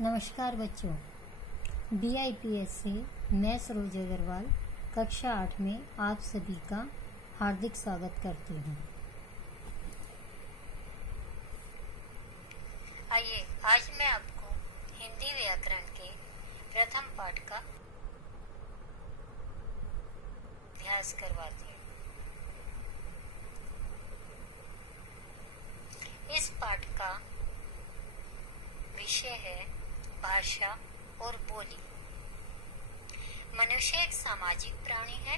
नमस्कार बच्चों, BIPS से मैं सरोज अग्रवाल कक्षा 8 में आप सभी का हार्दिक स्वागत करती हूँ। आइए आज मैं आपको हिंदी व्याकरण के प्रथम पाठ का अभ्यास करवाती हूँ। इस पाठ का विषय है भाषा और बोली। मनुष्य एक सामाजिक प्राणी है।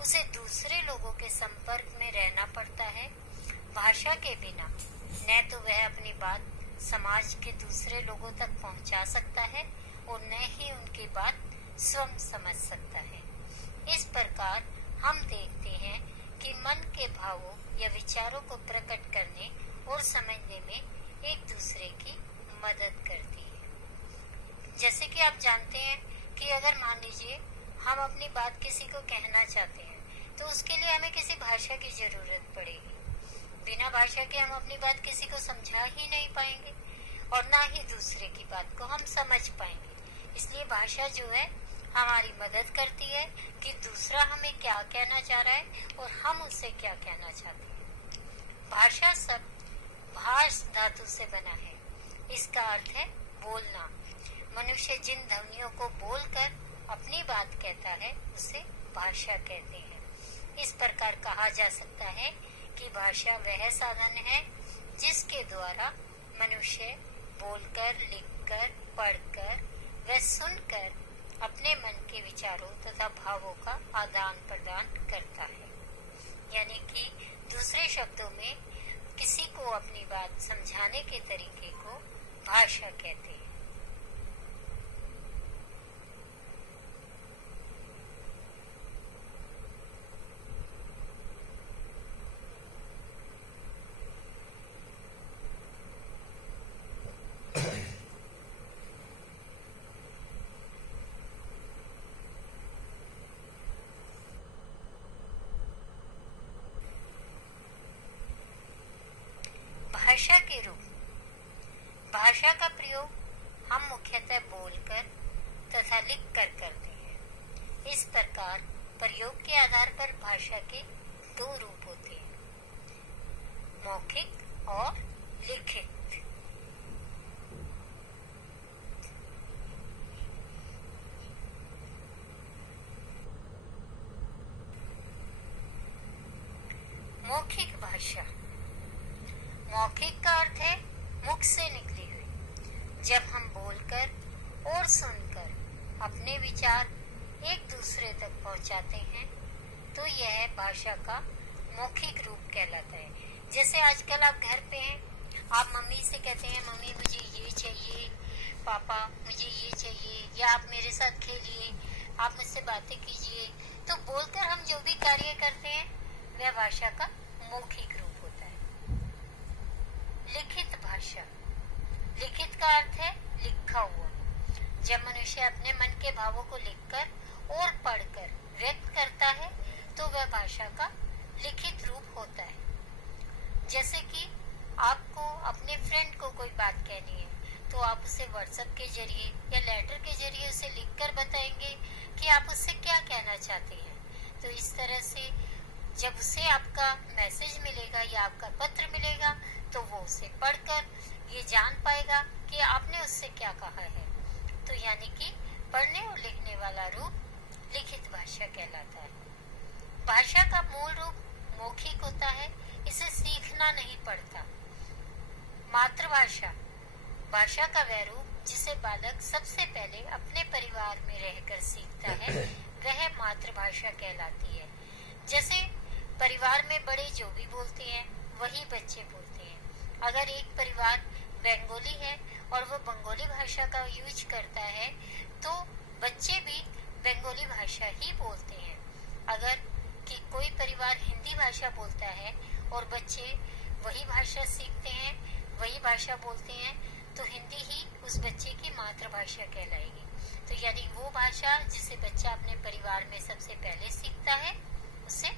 उसे दूसरे लोगों के संपर्क में रहना पड़ता है। भाषा के बिना न तो वह अपनी बात समाज के दूसरे लोगों तक पहुंचा सकता है और न ही उनकी बात स्वयं समझ सकता है। इस प्रकार हम देखते हैं कि मन के भावों या विचारों को प्रकट करने और समझने में एक दूसरे की मदद करती है। जैसे कि आप जानते हैं कि अगर मान लीजिए हम अपनी बात किसी को कहना चाहते हैं तो उसके लिए हमें किसी भाषा की जरूरत पड़ेगी। बिना भाषा के हम अपनी बात किसी को समझा ही नहीं पाएंगे और ना ही दूसरे की बात को हम समझ पाएंगे। इसलिए भाषा जो है हमारी मदद करती है कि दूसरा हमें क्या कहना चाह रहा है और हम उससे क्या कहना चाहते हैं। भाषा शब्द भाष धातु से बना है। इसका अर्थ है बोलना। मनुष्य जिन ध्वनियों को बोलकर अपनी बात कहता है उसे भाषा कहते हैं। इस प्रकार कहा जा सकता है कि भाषा वह साधन है जिसके द्वारा मनुष्य बोलकर, लिखकर, पढ़कर व सुनकर अपने मन के विचारों तथा भावों का आदान प्रदान करता है। यानी कि दूसरे शब्दों में किसी को अपनी बात समझाने के तरीके को भाषा कहते हैं। भाषा के रूप। भाषा का प्रयोग हम मुख्यतः बोलकर तथा लिखकर करते हैं। इस प्रकार प्रयोग के आधार पर भाषा के दो रूप होते हैं, मौखिक और लिखित। मौखिक भाषा। मौखिक का अर्थ है मुख से निकली हुई। जब हम बोलकर और सुनकर अपने विचार एक दूसरे तक पहुंचाते हैं तो यह भाषा का मौखिक रूप कहलाता है। जैसे आजकल आप घर पे हैं, आप मम्मी से कहते हैं मम्मी मुझे ये चाहिए, पापा मुझे ये चाहिए, या आप मेरे साथ खेलिए, आप मुझसे बातें कीजिए। तो बोलकर हम जो भी कार्य करते हैं वह भाषा का मौखिक रूप होता है। लिखित भाषा। लिखित का अर्थ है लिखा हुआ। जब मनुष्य अपने मन के भावों को लिखकर और पढ़कर व्यक्त करता है तो वह भाषा का लिखित रूप होता है। जैसे कि आपको अपने फ्रेंड को कोई बात कहनी है तो आप उसे व्हाट्सएप के जरिए या लेटर के जरिए उसे लिखकर बताएंगे कि आप उससे क्या कहना चाहते हैं। तो इस तरह से जब उसे आपका मैसेज मिलेगा या आपका पत्र मिलेगा तो वो उसे पढ़कर ये जान पाएगा कि आपने उससे क्या कहा है। तो यानी कि पढ़ने और लिखने वाला रूप लिखित भाषा कहलाता है। भाषा का मूल रूप मौखिक होता है, इसे सीखना नहीं पड़ता। मातृभाषा। भाषा का वह रूप जिसे बालक सबसे पहले अपने परिवार में रहकर सीखता है वह मातृभाषा कहलाती है। जैसे परिवार में बड़े जो भी बोलते हैं वही बच्चे बोलते हैं। अगर एक परिवार बंगाली है और वो बंगाली भाषा का यूज करता है तो बच्चे भी बंगाली भाषा ही बोलते हैं। अगर कि कोई परिवार हिंदी भाषा बोलता है और बच्चे वही भाषा सीखते हैं, वही भाषा बोलते हैं, तो हिंदी ही उस बच्चे की मातृभाषा कहलाएगी। तो यानी वो भाषा जिसे बच्चा अपने परिवार में सबसे पहले सीखता है उसे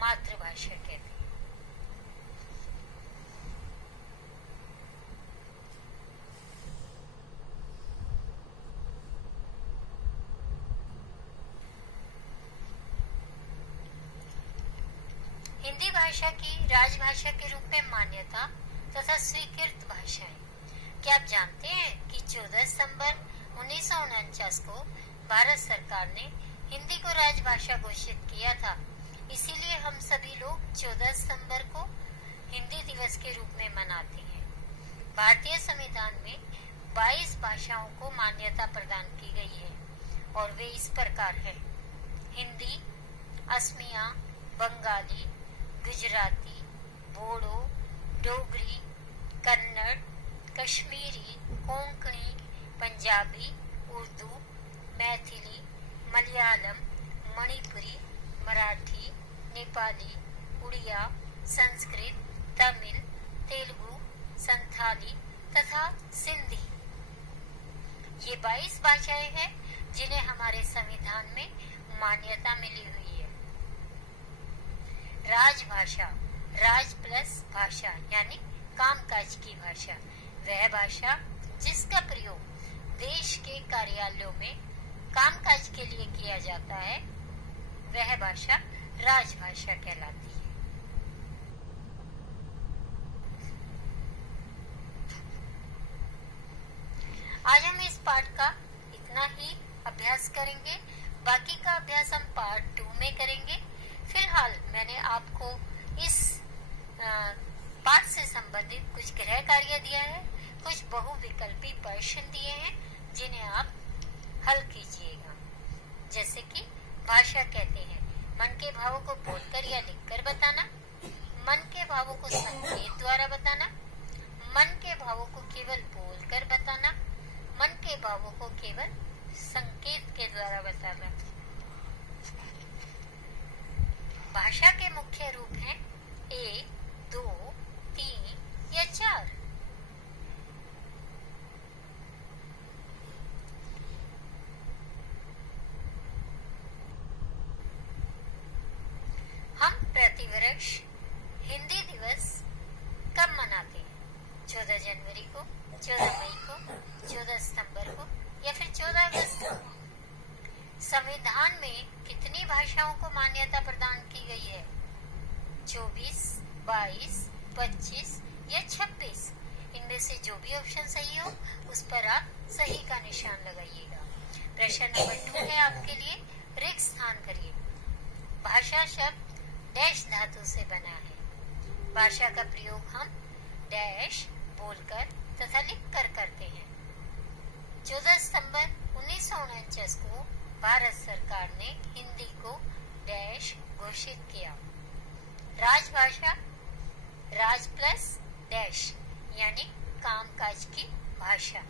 मातृभाषा कहते हैं। हिंदी भाषा की राजभाषा के रूप में मान्यता तथा स्वीकृत भाषाएं। क्या आप जानते हैं कि 14 सितंबर 1949 को भारत सरकार ने हिंदी को राजभाषा घोषित किया था। इसीलिए हम सभी लोग 14 सितंबर को हिंदी दिवस के रूप में मनाते हैं। भारतीय संविधान में 22 भाषाओं को मान्यता प्रदान की गई है और वे इस प्रकार है: हिंदी, असमिया, बंगाली, गुजराती, बोडो, डोगरी, कन्नड़, कश्मीरी, कोंकणी, पंजाबी, उर्दू, मैथिली, मलयालम, मणिपुरी, मराठी, नेपाली, उड़िया, संस्कृत, तमिल, तेलुगु, संथाली तथा सिंधी। ये 22 भाषाएं हैं जिन्हें हमारे संविधान में मान्यता मिली हुई है। राजभाषा, राज प्लस भाषा यानी कामकाज की भाषा, वह भाषा जिसका प्रयोग देश के कार्यालयों में कामकाज के लिए किया जाता है, वह भाषा राजभाषा कहलाती है। आज हम इस पाठ का इतना ही अभ्यास करेंगे। बाकी का अभ्यास हम पार्ट 2 में करेंगे। फिलहाल मैंने आपको इस पाठ से संबंधित कुछ गृह कार्य दिया है, कुछ बहुविकल्पी प्रश्न दिए हैं जिन्हें आप हल कीजिएगा। जैसे कि भाषा कहते हैं मन के भावों को बोलकर या लिखकर बताना, मन के भावों को संकेत द्वारा बताना, मन के भावों को केवल बोलकर बताना, मन के भावों को केवल संकेत के द्वारा बताना। भाषा के मुख्य रूप हैं 1, 2, 3 या 4। हम प्रतिवर्ष हिंदी दिवस कब मनाते हैं? 14 जनवरी को, 14 मई को, 14 सितंबर को या फिर 14 अगस्त को? संविधान में कितनी भाषाओं को मान्यता प्रदान की गई है? 24, 22, 25 या 26? इनमें से जो भी ऑप्शन सही हो उस पर आप सही का निशान लगाइएगा। प्रश्न नंबर 2 है आपके लिए, रिक्त स्थान करिए। भाषा शब्द डैश धातु से बना है। भाषा का प्रयोग हम डैश बोलकर तथा लिखकर करते हैं। 14 सितंबर 1949 को भारत सरकार ने हिंदी को डैश घोषित किया। राजभाषा, राज प्लस डैश यानी कामकाज की भाषा।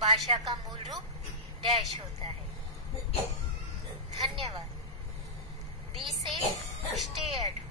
भाषा का मूल रूप डैश होता है। धन्यवाद। Be safe, stay at home.